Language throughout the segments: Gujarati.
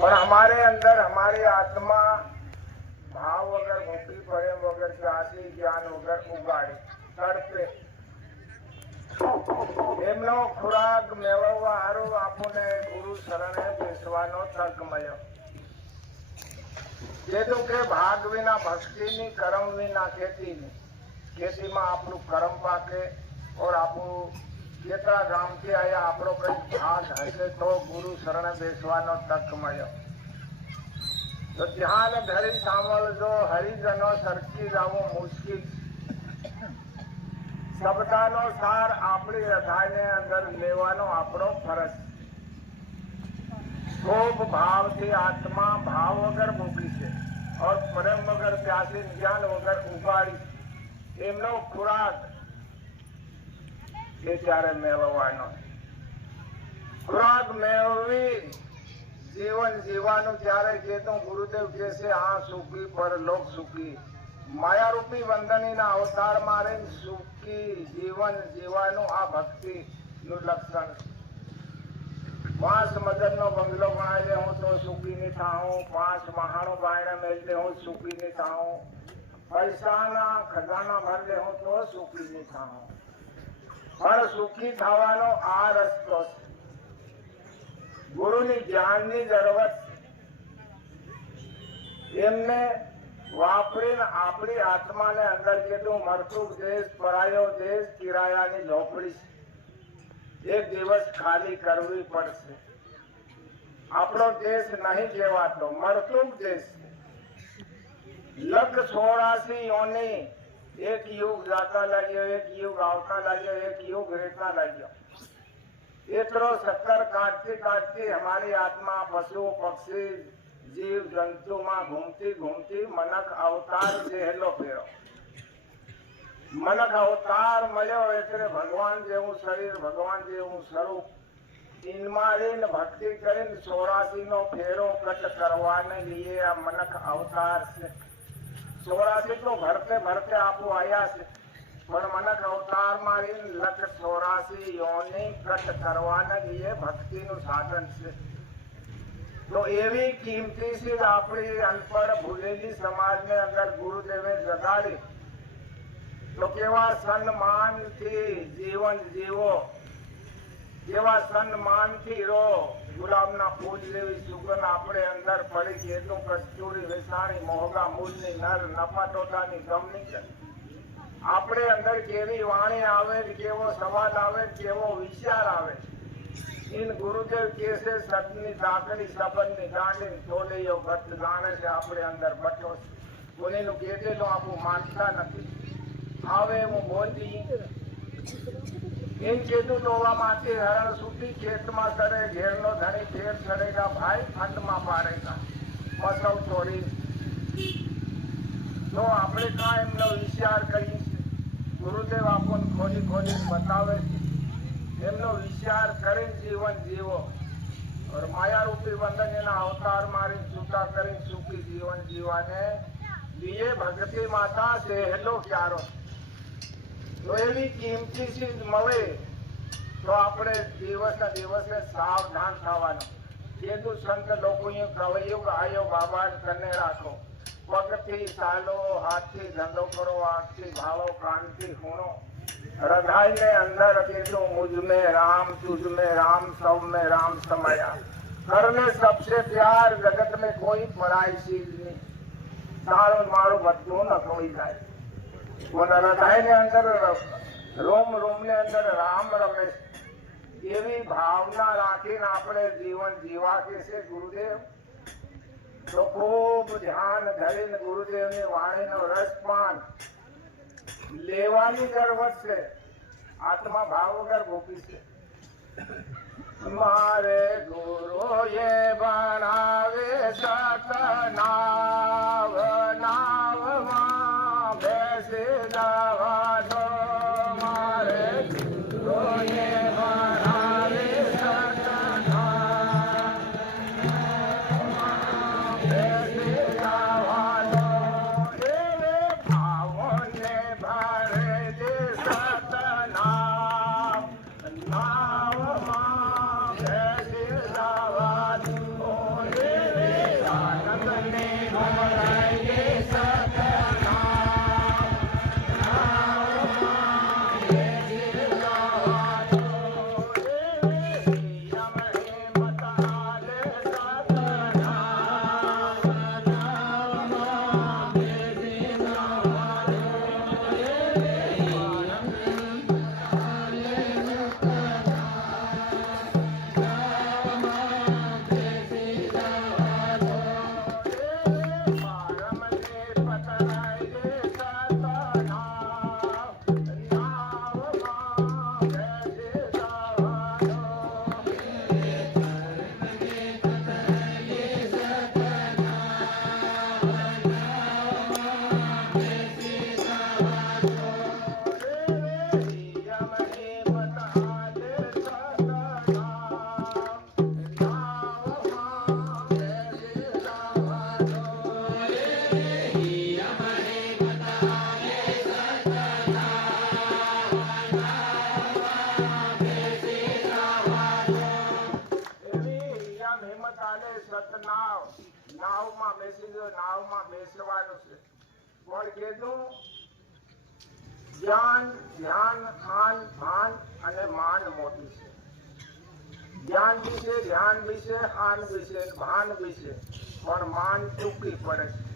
पर हमारे अंदर हमारी आत्मा भाव वगर भूखी प्रेम वगर प्यासी ज्ञान वगर उगाड़ी तड़पे एमनो खुराक मेळववा हारू आपने गुरु शरणे बेसवानो तक मळ्यो। जेतु के भाग विना भक्ति नी कर्म विना खेती नी खेती में आपनु कर्म पाके और आपू केतरा गाम थी आया आपनो कई भाग हसे तो गुरु शरण बेसवानो तक मळ्यो। तो ध्यान धरी सांवल जो हरिजनो सरकी जावो मुश्किल शब्दानो सार आपणी हृदयने अंदर लेवानो आपणो फरज। खूब भाव थी आत्मा भाव वगर भूखी छे और प्रेम वगर प्यासी ज्ञान वगर उगाड़ी एमनो खुराक એ ત્યારે મેળવવાનો ખોરાક મેળવી જીવન જીવવાનું ત્યારે કહેતો ગુરુદેવ કહેશે આ સુખી પર લોક સુખી માયારૂપી વંદનીના અવતાર મારે સુખી જીવન જીવવાનું આ ભક્તિનું લક્ષણ। પાંચ મદનનો બંગલો બનાવી દે હું તો સુખી નહીં થાઉં, પાંચ મહાણો બાયણે મેળ દે હું સુખી નહીં થાઉં, પૈસાના ખજાના ભર દે હું તો સુખી નહીં થાઉં। પણ સુખી થવાનો આ રસ્તો ગુરુની જ્ઞાનની જરૂરત છે એમને વાપરીને આપણી આત્માને અંદર કેટલું મરતું દેશ પરાયો દેશ કિરાયાની ઝોપડી છે એક દિવસ ખાલી કરવી પડશે આપણો દેશ નહીં કહેવાતો મરતું દેશ લખ 84 યોની એક યુગ જાતા લાગ્યો એક યુગ આવતા લાગ્યો એક યુગ રહેતા લાગ્યો એટલો 70 કાટતી हमारी आत्मा पशु पक्षी जीव जंतु में घूमती घूमती मनक अवतार जेलो फेरो मनक अवतार मळ्यो એટલે ભગવાન જેવું શરીર ભગવાન જેવું સ્વરૂપ इनमां रहीने भक्ति करीने 84 નો ફેરો કટ કરવાને लिए આ मनक अवतार છે 84 તો ભરતે ભરતે આપો આયા છે પણ मनक अवतार માં રહીને લખ 84 યોની કટ કરવાને लिए ભક્તિનું સાધન છે तो एवी कीमती सी अपनी अनपढ़ भूलेली समाज में अगर गुरुदेवे जगाड़ी तो केवा सन्मान थी जीवन जीवो केवा सन्मान थी रो गुलाब ना फूल जेवी सुगंध अपने अंदर पड़ी केतु कस्तूरी वेसाणी मोहगा मूलनी नर नफा टोटानी गमनी अपने अंदर केवी वाणी आवे केवो सवाल आवे केवो विचार आवे इन गुरुदेव कैसे सतनी दाकड़ी सबननी दांडी तोलेयो गत गाने से अपने अंदर बटो कोने नु केते तो आपको मानता नहीं आवे वो बोलती इन केतु तोवा माथे हरण सूटी खेत में करे घेर नो धनी घेर चढ़ेगा भाई खंड में पारेगा मसव छोड़ी तो अपने का एमनो विचार करी गुरुदेव आपन खोली खोली बतावे एमनो विचार करे जीवन जीवो और माया रूपी बंधन एना अवतार मारी छूटा करे सुखी जीवन जीवाने लिए भगती माता से हेलो क्यारो तो एवी कीमती चीज मळे तो आपणे दिवस दिवसे सावधान थवानो केतु संत लोको कवयुग आयो बाबा कने राखो पगथी चालो हाथी धंधो करो आखी भावो कांति हुणो हृदय में अंदर केतु मुझ में राम तुझ में राम सब में राम समाया करने सबसे प्यार जगत में कोई पराई चीज नहीं तारो मारो बच्चों न कोई जाए वो हृदय ने अंदर रोम रोम ने अंदर राम रमे एवी भावना राखीने आपणे जीवन जीवा के से गुरुदेव तो खूब ध्यान धरीने गुरुदेव ની વાણીનો રસપાન लेवानी जरूरत से आत्मा भाव वगर भूखी से मारे गुरु ये बनावे सतनाव नाव मां बैसे जावा दो मारे गुरु ये बनावे નાવમાં બેસી ગયો નાવમાં બેસવાનું છે પણ કીધું જ્ઞાન ધ્યાન ખાન ભાન અને માન મોટી છે જ્ઞાન બી છે, ધ્યાન બી છે, ખાન બી છે, ભાન બી છે, પણ માન ચૂકી પડે છે.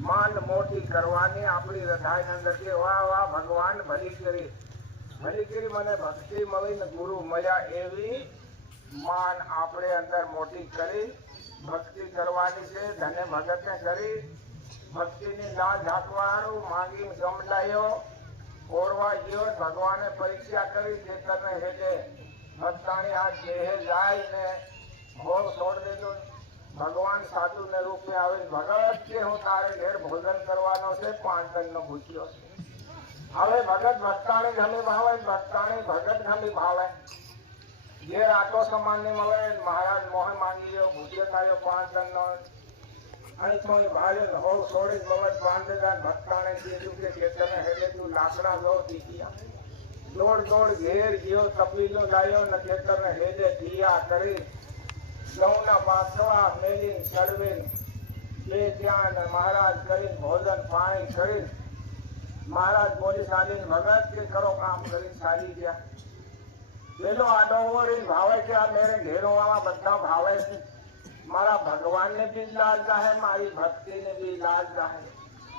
માન મોટી કરવાની આપણી હૃદયની અંદર કે વાહ વાહ ભગવાન ભલી કરી મને ભક્તિ મળી ને ગુરુ મળ્યા, એવી માન આપણે અંદર મોટી કરી ભક્તિ કરવાની છે. ધન્ય ભગતને કરી ભક્તિની લાજ હાંકવાનું માંગી ગમલાયો ઓરવા ગયો. ભગવાને પરીક્ષા કરી ચેતનને હેઠે ભક્તાણી આ દેહે જાય ને ભોગ છોડ દેતો. ભગવાન સાધુ ને રૂપે આવે, ભગત કે હું તારે ઘેર ભોજન કરવાનો છે, 5 ટનનો ભૂખ્યો છે. હવે ભગત ભક્તાણી ખાલી ભાવે, ભક્તાણી ભગત ખાલી ભાવે. ઘેર આટો સમાન ની મળે, મહારાજ મોહ માંગી લ્યો, ભૂખ્યો થયો 5 ટનનો. અહીં તો ભાઈ હોળ છોડી બવત બાંધેલા. ભક્તાણે કીધું કે ખેતરને હેડે તું લાકડા લો ટીકિયા. દોડ ઘેર ગયો, તપીલો લાયો ને ખેતરને હેડે ટીયા કરી ઘઉંના પાછવા મેલી ચડવી બે ત્યાં મહારાજ કરી ભોજન પાણી કરી મહારાજ બોલી સાલી ભગત કે કરો કામ કરી સાલી ગયા. પેલો આડો વળી ભાવે કે આ મેરે ઘેરો વાળા બધા ભાવે છે. મારા ભગવાનને બી લાજ જાહે, મારી ભક્તિને બી લાજ જાહે.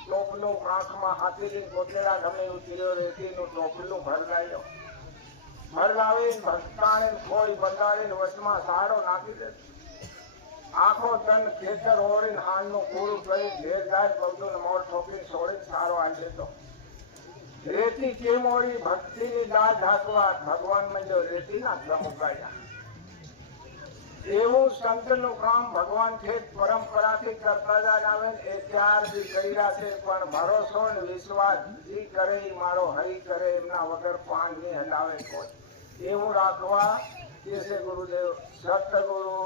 ટોપલું આંખમાં હાથીની કોતેડા ગમે ઉતર્યો, રેતીનું ટોપલું ભરલાયો. ભરલાવી ભક્તાને કોઈ બંધાવીને વચમાં સારો નાખી દે. આખો તન ખેતર ઓળીને હાલનું પૂરું કરી ઘેર જાય, બધું મોર ઠોકીને છોડીને સારો આવી દેતો. રેતી કેમ ઓળી? ભક્તિની લાજ હાથવા ભગવાનમાં જો રેતી ના મુકાયા. એવું સંતનું કામ ભગવાન છે પરંપરાથી કરતા જ આવે. એ 4 દી કર્યા છે, પણ ભરોસો ને વિશ્વાસ જી કરે મારો હરી કરે, એમના વગર પાન નહીં હલાવે કોઈ. એવું રાખવા કે છે ગુરુદેવ સતગુરુ